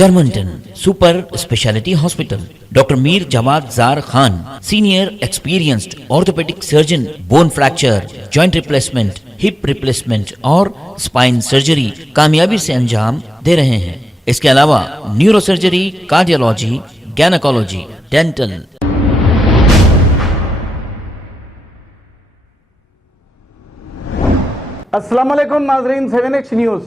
Germanton super speciality hospital, doctor Mir Jawad Jar Khan, senior experienced orthopaedic surgeon, bone fracture, joint replacement, hip replacement और spine surgery कामयाबी से अंजाम दे रहे हैं। इसके अलावा neurosurgery, cardiology, gynaecology, dental. अस्सलाम वालेकुम नाजरीन, 7X न्यूज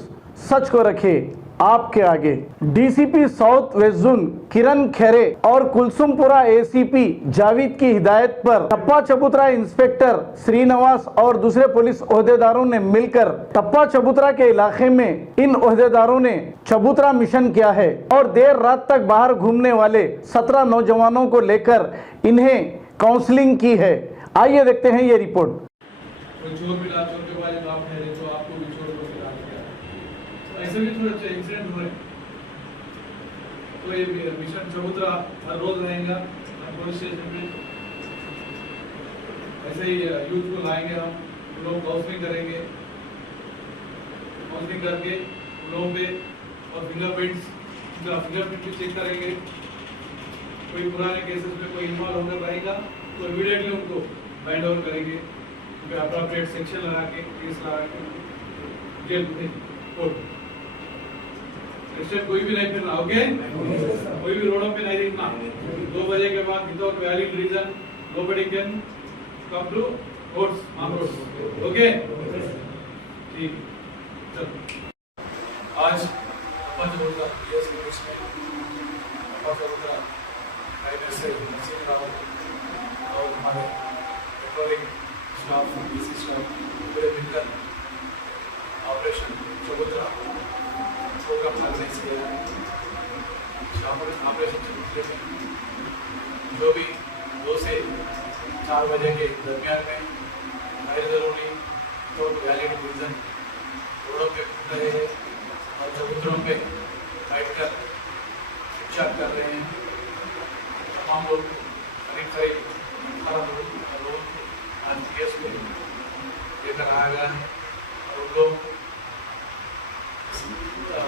सच को रखे आपके आगे। डीसीपी साउथ वेस्ट जोन किरण खेरे और कुलसुमपुरा एसीपी जावेद की हिदायत पर टप्पा चबूतरा इंस्पेक्टर श्रीनिवास और दूसरे पुलिस ओहदेदारों ने मिलकर टप्पा चबूतरा के इलाके में इन ओहदेदारों ने चबूतरा मिशन किया है और देर रात तक बाहर घूमने वाले 17 नौजवानों को लेकर इन्हें काउंसलिंग की है। आइए देखते हैं ये रिपोर्ट। कोई चोर मिला, चोर के बाद आप ठहरे तो आपको भी चोर को मिला दिया। तो ऐसे भी थोड़े अच्छे इंसिडेंट हुए। तो ये मिशन चबूतरा हर रोज रहेगा हर पुलिस स्टेशन में। ऐसे ही यूथ को लाएंगे हम, उन लोग काउंसलिंग करेंगे, काउंसलिंग करके उन लोगों पे और फिंगरप्रिंट भी चेक करेंगे। कोई पुराने केसेस में कोई इन्वॉल्व होकर रहेगा तो इमीडिएटली उनको बैंड ओवर करेंगे, अप्रोप्रिएट सेक्शन लगा के, केस लगा के जेल में कोर्ट। कोई भी नहीं फिरना, ओके? कोई भी रोडों पे नहीं दिखना। 2 बजे के बाद without valid reason nobody can come to courts, on roads, okay? ठीक, चलो। आज अपन जो होगा यस न्यूज़ में और होगा राइटर से नसीब राव और हमारे पेट्रोलिंग स्टाफ, डीसी स्टाफ पूरे मिलकर ऑपरेशन चबूतरा का प्लानिंग किया है। ऑपरेशन चबूतरे में जो भी 2 से 4 बजे के दरमियान में गैर जरूरी तो वैलिड रीजन रोडों पे घूम रहे हैं और चबूतरों पे बैठ कर शिक्षा कर रहे हैं। तमाम लोग करीब 18 लोग आरटीएस में लेकर आया गया है और उन लोग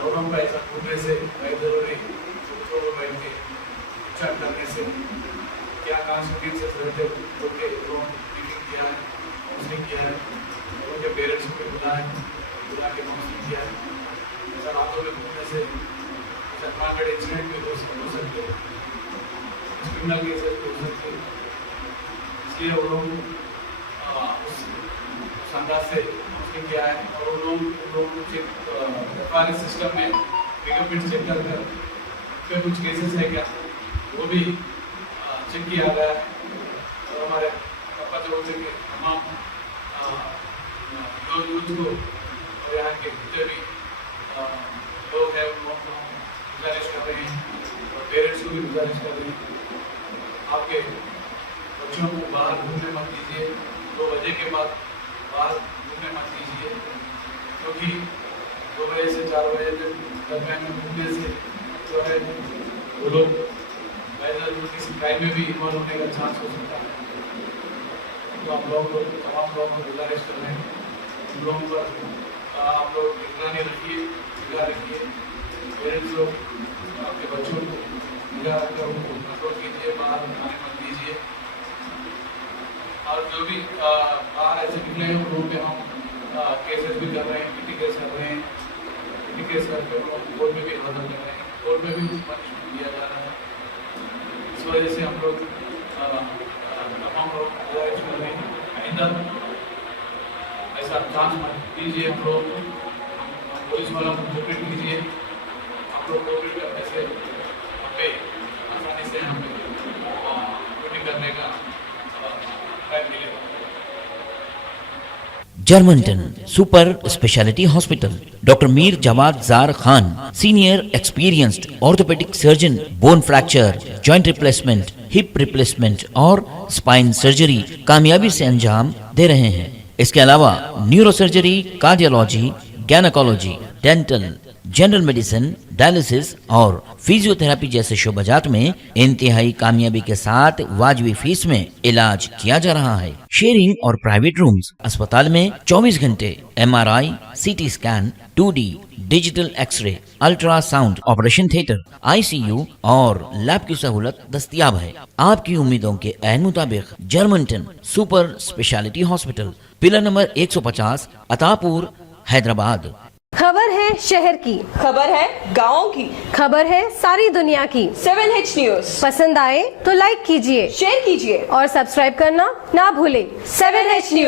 रोडों पर ऐसा घूमने से गैर जरूरी चबूतरों में बैठ के शिक्षा करने से क्या कॉन्सिक्वेंसेस रहते उनके मीटिंग किया है, काउंसलिंग किया है, उनके पेरेंट्स को बुला के काउंसलिंग किया है। ऐसा रातों में घूमने से ऐसा अनवांटेड इंसिडेंट भी हो सकते हैं, क्रिमिनल केसेस भी हो सकते हैं। इसलिए वो लोग उस अंदाज से काउंसलिंग किया है और उन लोगों को सरकारी सिस्टम में फिंगरप्रिंट चेक कर फिर कुछ केसेस है क्या वो भी चेक किया गया है। और हमारे टप्पा चबूतरे के तमाम यूथ को और यहाँ के जितने भी लोग हैं उन लोगों को गुजारिश कर रहे हैं और पेरेंट्स को भी गुजारिश कर रहे हैं, आपके बच्चों को बाहर घूमने मत दीजिए। 2 बजे के बाद बाहर घूमने मत दीजिए, क्योंकि 2 बजे से 4 बजे तक दरमियान में घूमने से जो है वो लोग किसी क्राइम में भी इन्वॉल्व होने का चांस हो सकता है। तो आप लोगों को तमाम लोगों को गुजारिश कर रहे हैं, उन लोगों पर आप लोग निगरानी रखिए, निगाह रखिए। पेरेंट्स लोग आपके बच्चों को निगाह रखकर उनको कंट्रोल कीजिए, बाहर आने मत दीजिए। और जो भी बाहर ऐसे निकले हैं उन लोगों पे हम केसेस भी कर रहे हैं, पीटी केस कर रहे हैं, पीटी केस करके कोर्ट में भी हवाला कर रहे हैं, कोर्ट में भी पनिशमेंट दिया जा रहा है। इस वजह से हम लोग तमाम लोग गुजारिश कर रहे हैं, आइंदा ऐसा चांस मत दीजिए। हम लोग पुलिस वालों को कोऑपरेट कीजिए। आप लोग कोऑपरेट करने से हमें आसानी से हमें ड्यूटी करने का टाइम मिलेगा। Germanten super speciality hospital, doctor Mir Jawad Jar Khan, senior experienced orthopaedic surgeon, bone fracture, joint replacement, hip replacement और स्पाइन सर्जरी कामयाबी से अंजाम दे रहे हैं। इसके अलावा neurosurgery, cardiology, gynaecology, dental. General medicine, dialysis और फिजियोथेरेपी जैसे शोबाजात में इंतहाई कामयाबी के साथ वाजबी फीस में इलाज किया जा रहा है। शेयरिंग और प्राइवेट रूम्स। अस्पताल में 24 घंटे MRI, CT scan, 2D digital x-ray, ultrasound, operation theatre, ICU और लैब की सहूलत दस्तयाब है। आपकी उम्मीदों के ऐन मुताबिक Germanten super speciality hospital, pillar number 150, Attapur, Hyderabad. खबर है शहर की, खबर है गाँव की, खबर है सारी दुनिया की। 7H न्यूज पसंद आए तो लाइक कीजिए, शेयर कीजिए और सब्सक्राइब करना ना भूलें। 7H news.